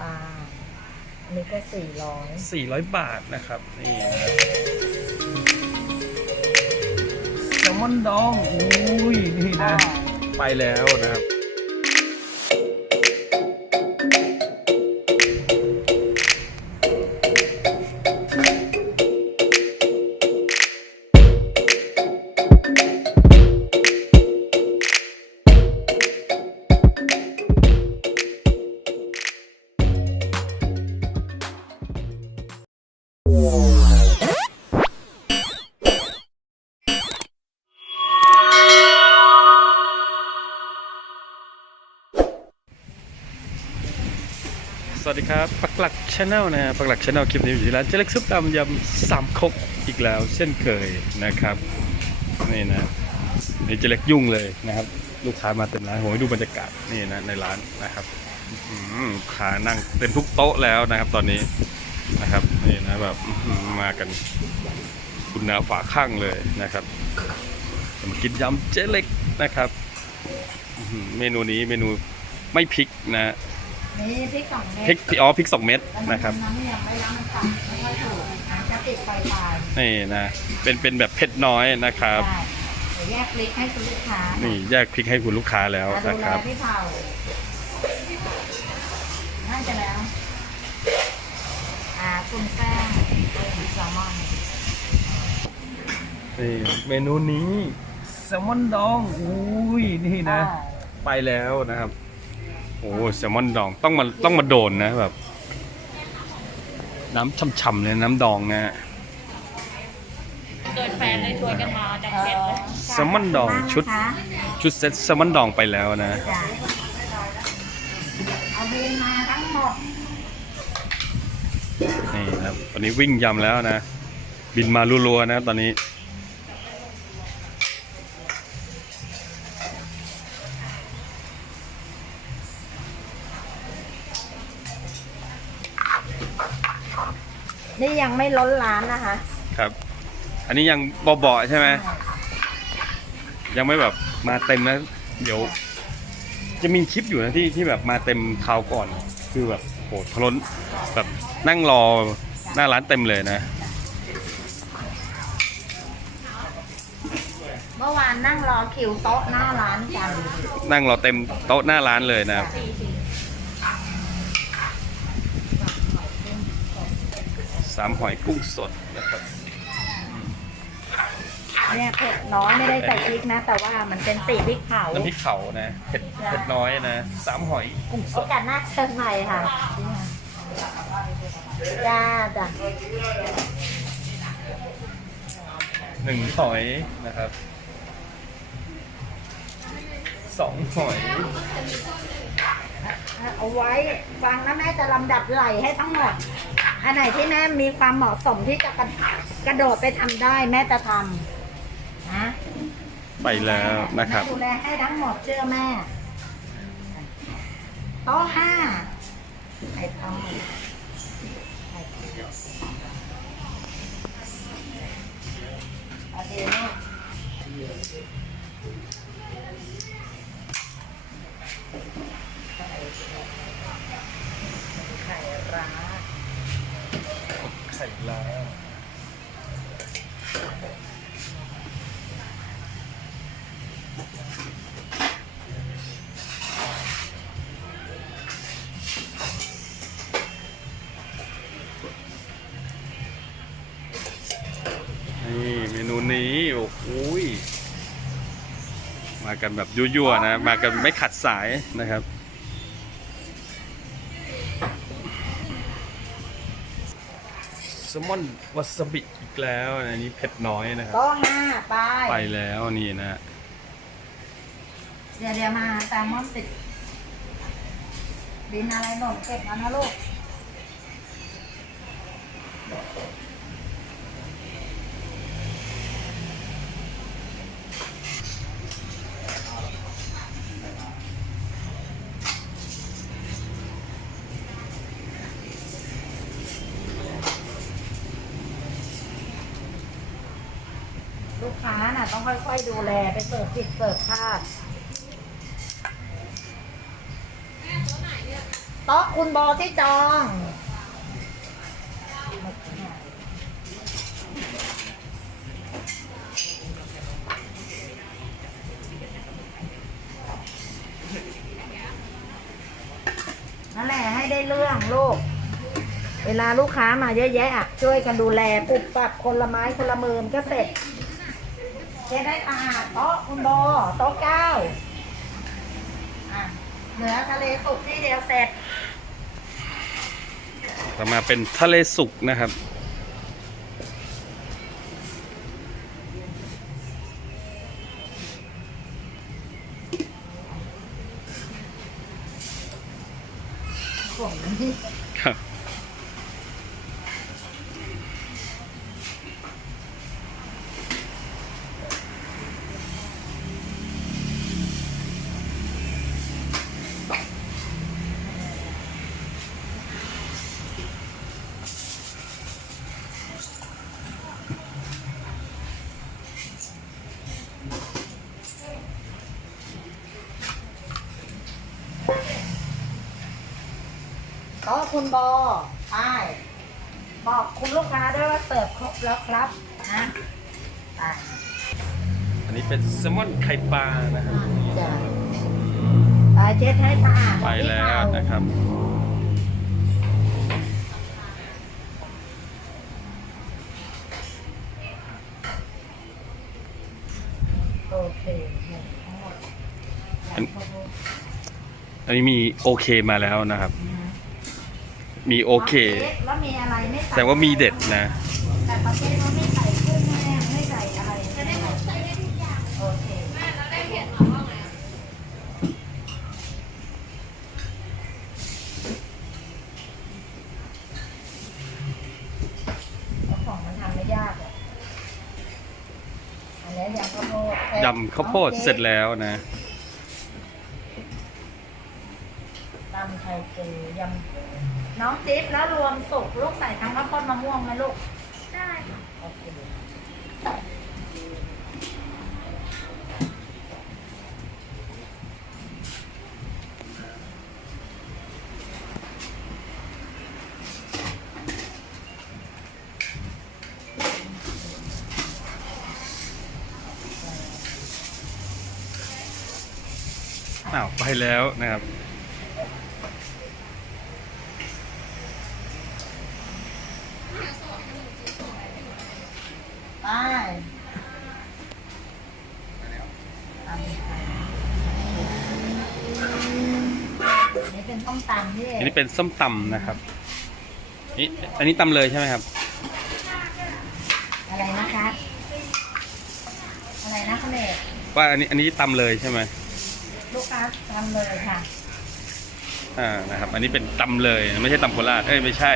ปลา อันนี้ก็สี่ร้อย400 บาทนะครับ นี่นะครับแซลมอนดอง อุ้ย นี่นะ ไปแล้วนะครับ ดีครับปักหลักชาแนลนะปักหลักชาแนลคลิปนี้อยู่ที่ร้านเจเล็กซุปดำยำสามคกอีกแล้ว เช่นเคยนะครับนี่นะนี่เจเล็กยุ่งเลยนะครับ ลูกค้ามาเต็มร้านผมให้ดูบรรยากาศนี่นะในร้านนะครับอื้อหือลูกค้านั่งเต็มทุกโต๊ะแล้วนะครับ ตอนนี้นะครับนี่นะแบบมากันคุณนาฝาข้างเลยนะครับมากินยำเจเล็กนะครับเมนูนี้เมนูไม่พริกนะ นี่พริกสองเม็ดพริกอ๋อพริกสองเม็ดแล้วนะครับน้ำยังไม่ล้างมันตัดไม่ค่อยถูกมันจะติดไฟปลายนี่นะเป็นเป็นแบบเผ็ดน้อยนะครับได้เดี๋ยวแยกพริกให้คุณลูกค้านี่แยกพริกให้คุณลูกค้าแล้วมาดูนะคแลรับพี่เผาน่าจะแล้วอ่าคุณแป้งเป็นแซลมอนนี่เมนูนี้แซลมอนดองอุ้ยนี่นะอ่าไปแล้วนะครับโอ้แซลมอนดองต้องมาต้องมาโดนนะแบบ น้ำช่ำๆเลยน้ำดองนะฮะเกิดแฟนเลยชวนกันมาดังเด็ดเลยแซลมอนดองชุดนะคะชุดเซ็ตแซลมอนดองไปแล้วนะจ้ะเอาบินมาทั้งหมดนี่นะครับตอนนี้วิ่งยำแล้วนะ บินมารัวๆนะตอนนี้ นี่ยังไม่ล้นร้านนะคะ ครับ อันนี้ยังเบาๆใช่ไหมยังไม่แบบมาเต็มนะเดี๋ยว จะมีคลิปอยู่นะที่ที่แบบมาเต็มคราวก่อน คือแบบโหทะล้นแบบนั่งรอหน้าร้านเต็มเลยนะ เมื่อวานนั่งรอคิวโต๊ะหน้าร้านกัน นั่งรอเต็มโต๊ะหน้าร้านเลยนะครับ สามหอยกุ้งสดนะครับเนี่ยเผ็ดน้อยไม่ได้ใส่พริกนะ แต่ว่ามันเป็นสีพริกเผาน้ำพริกเผานะเผ็ดเผ็ดน้อยนะสามหอยกุ้งสโอดกาสหน้าเชิญใหม่ค่ะจ้าจ้ะหนึ่งหอยนะครับสองหอยเอาไว้ฟังนะแม่จะลำดับไหลให้ทั้งหมด อันไหนที่แม่มีความเหมาะสมที่จะกระกระโดดไปทำได้แม่จะทำนะไปแล้วนะครับ แม่ดูแลให้ทั้งหมดเชื่อแม่โต๊ะห้าไอ้ต้องไอ้โอเคลูกไข่ร้า ไข่ล้วนี่เมนูนี้โอ้โหยมากันแบบยั่วๆนะ มากันไม่ขัดสายนะครับ ลมอนวาซาบิอีกแล้ว อันนี้เผ็ดน้อยนะครับโต๊ะห้าไปไปแล้วนี่นะ เดี๋ยวเดี๋ยวมาแซลมอนติดบินอะไรหล่นเก็บมานะลูก ลูกค้าน่ะต้องค่อยๆดูแลไปเสิร์ฟผิดเสิร์ฟพลาดโต๊ะคุณโบที่จองนั่นแหละให้ได้เรื่องลูก เวลาลูกค้ามาเยอะแยะอะ ช่วยกันดูแลปุบปับคนละไม้คนละมือมนก็เสร็จ เช็ดได้สะอาดโต๊ะคุณโบโต๊ะเก้าอะเหนือทะเลสุกที่เดียวเสร็จ ต่อมาเป็นทะเลสุกนะครับ คุณโบไปบอกคุณลูกค้าด้วยว่าเสิร์ฟครบแล้วครับนะไปอันนี้เป็นแซลมอนไข่ปลานะครับจ้ะไปเช็ดให้สะอาดไปแล้วนะครับ โอเคทั้งหมดอันอันนี้มีโอเคมาแล้วนะครับ มีโอเค แล้วมีอะไรไม่ใส่แต่ว่ามีเด็ดนะ แต่ประเทศเขาไม่ใส่เครื่องแห้งไม่ใส่อะไรจะได้ใส่ได้ทุกอย่างโอเคแม่เราได้เพียรเขาว่าไงของมันทำไม่ยากอะอันนี้ยำข้าวโพดยำข้าวโพดเสร็จแล้วนะตำไทยเจยำ น้องจิ๊บแล้วรวมสุกลูกใส่ทั้งข้าวโพดมะม่วงไหมลูกได้โอเคอ้าวไปแล้วนะครับ ไปตำไทยนี่เป็นต้มตำที่ อันนี้ เป็นส้มตำนะครับนี่อันนี้ตำเลยใช่ไหมครับ อะไรนะคะอะไรนะคุณเอกว่าอันนี้อันนี้ตำเลยใช่ไหมลูกค้าทำเลยค่ะอ่านะครับ อันนี้เป็นตำเลยไม่ใช่ตำโคราชเอ้ยไม่ใช่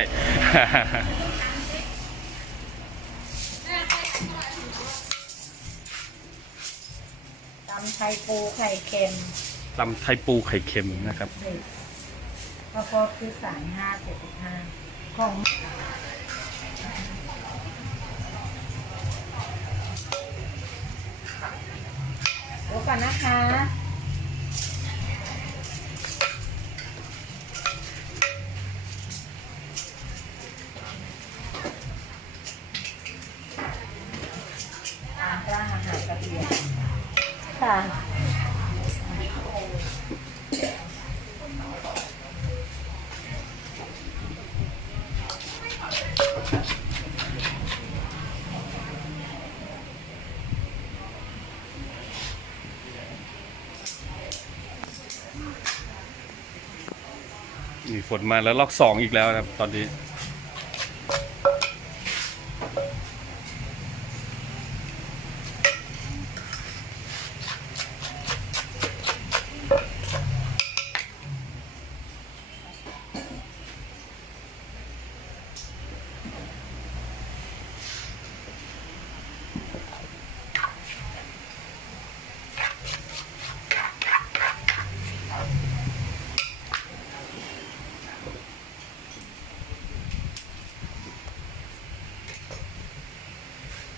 ตำไทยปูไข่เค็มตำไทยปูไข่เค็มนะครับ สิบข้าวโพดคือสามห้าเจ็ดสิบห้าของดูก่อนนะคะ มีฝนมาแล้วลอกสองอีกแล้วนะครับ ตอนนี้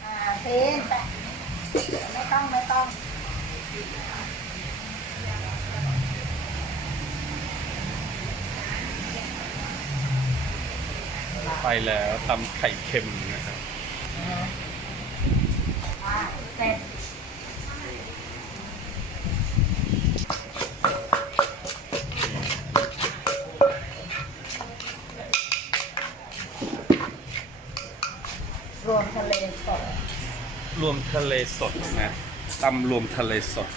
อ่าเทนไปไม่ต้องไม่ต้อง ไป แล้วตำไข่เค็มนะครับนะฮะอะเสร็จรวมทะเลสด รวมทะเลสดนะตำรวมทะเลสด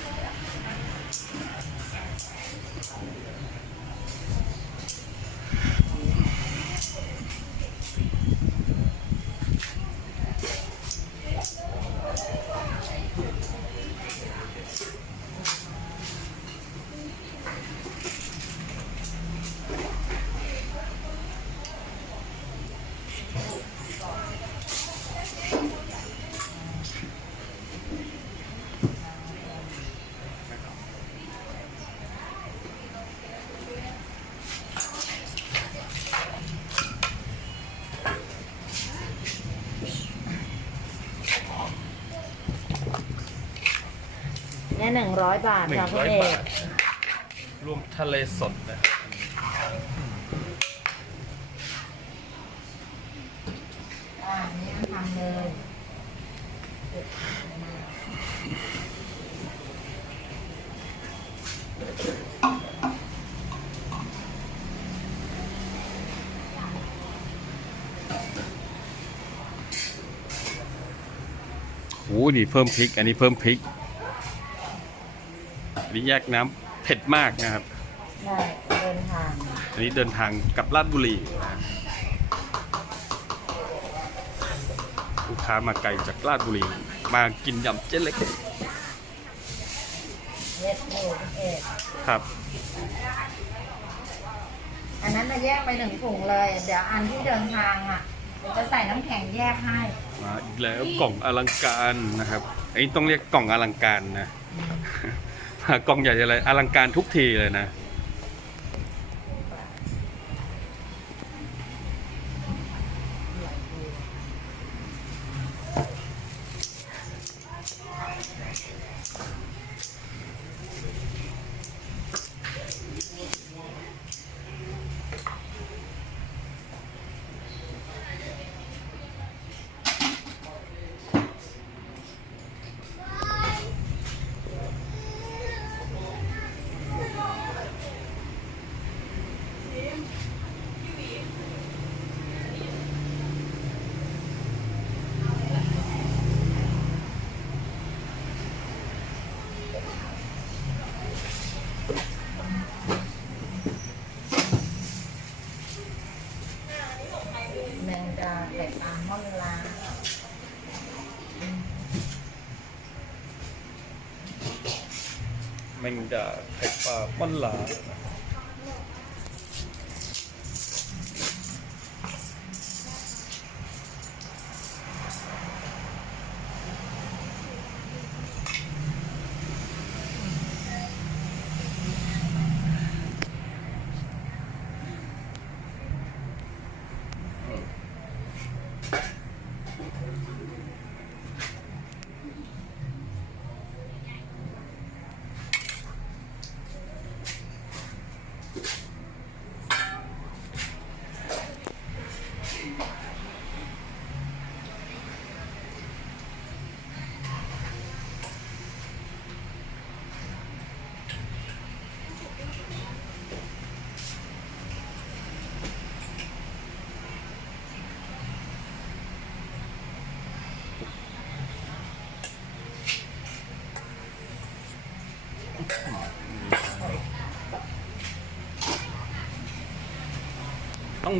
หนึ่งร้อยบาทหนึ่จ้ะงคุร้ณอยเอบากทรวมทะเลสดนะอ่านี่ทำเลยเก็บมาโอ้นี่เพิ่มพริก อันนี้เพิ่มพริกอั นนี้แยกน้ำเผ็ดมากนะครับได้เดินทางอันนี้เดินทางกลับลาดบุรีนะลูกค้ามาไกลจากลาดบุรี มากินยำเจ๊เล็กเย็ดอยู่คุณเอกครับ อันนั้นจะแยกไปหนึ่งถุงเลย เดี๋ยวอันที่เดินทางอะเดี๋ยวจะใส่น้ำแข็งแยกให้มาอีกแล้วกล่องอลังการนะครับ อันนี้ต้องเรียกกล่องอลังการนะมา กองใหญ่อะไรอลังการทุกทีเลยนะ แมงดาไข่ปลาม่อนลา แมง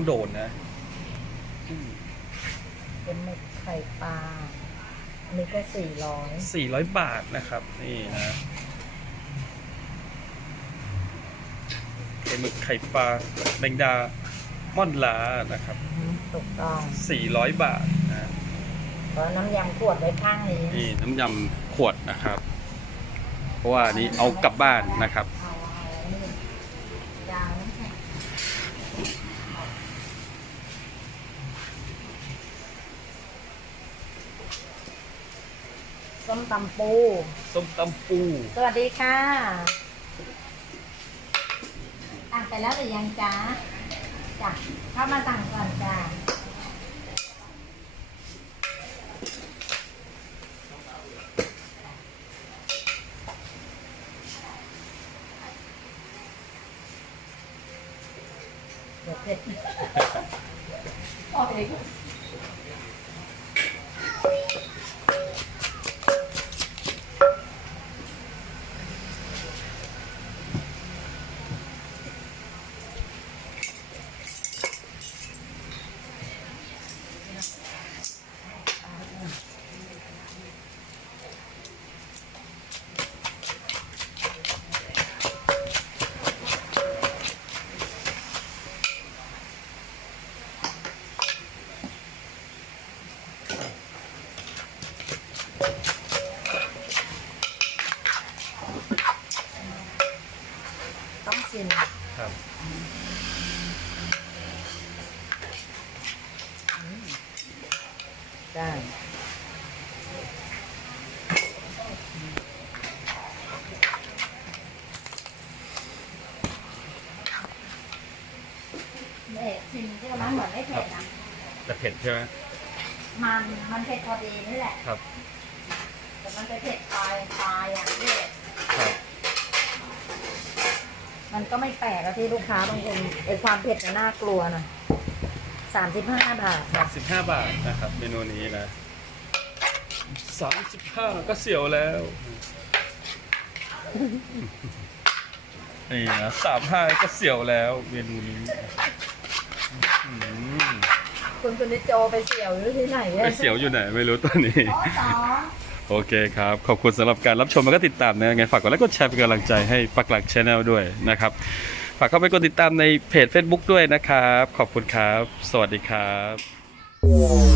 โดนนะเป็นหมึกไข่ปลาอันนี้ก็สี่ร้อย400บาทนะครับ นี่นะเป็นหมึกไข่ปลาแมงดาม่อนลานะครับถูกต้อง400บาทนะเพราะน้ำยำขวดไว้ข้างนี้นี่น้ำยำขวดนะครับ เพราะว่าอันนี้เอากลับบ้านนะครับ ส้มตำปู ส้มตำปู สวัสดีค่ะสั่งไปแล้วแต่ยังจ้าจ้ะเข้ามาสั่งก่อนจ้าเดี๋เผ็ดออกเอง ด็กชิมที่มันเหมือนไม่เผ็ดนะแต่เผ็ดใช่ไหมมันมันเผ็ดพอดีนี่แหละครับ แต่มันจะเผ็ดปลายปลายอะพี่ครับ มันก็ไม่แปลกอะที่ลูกค้าบางคนไอความเผ็ดจะน่ากลัวนะสามสิบห้าบาทค่ะสิบห้าบาทนะครับ เมนูนี้นะสามสิบห้าก็เสียวแล้วนี่นะสามห้าก็เสียวแล้วเมนูนี้อืม คุณคุณนิจโจไปเสี่ยวหรือที่ไหนเนี่ไปยเสียวอยู่ไหนไม่รู้ตอนนี้อ๋อสองโอเคครับ ขอบคุณสำหรับการรับชมแล้วก็ติดตามนะไงฝากกดไลค์กดแชร์เป็นกำลังใจให้ปักหลักชาแนลด้วยนะครับ ฝากเข้าไปกดติดตามในเพจ Facebook ด้วยนะครับ ขอบคุณครับ สวัสดีครับ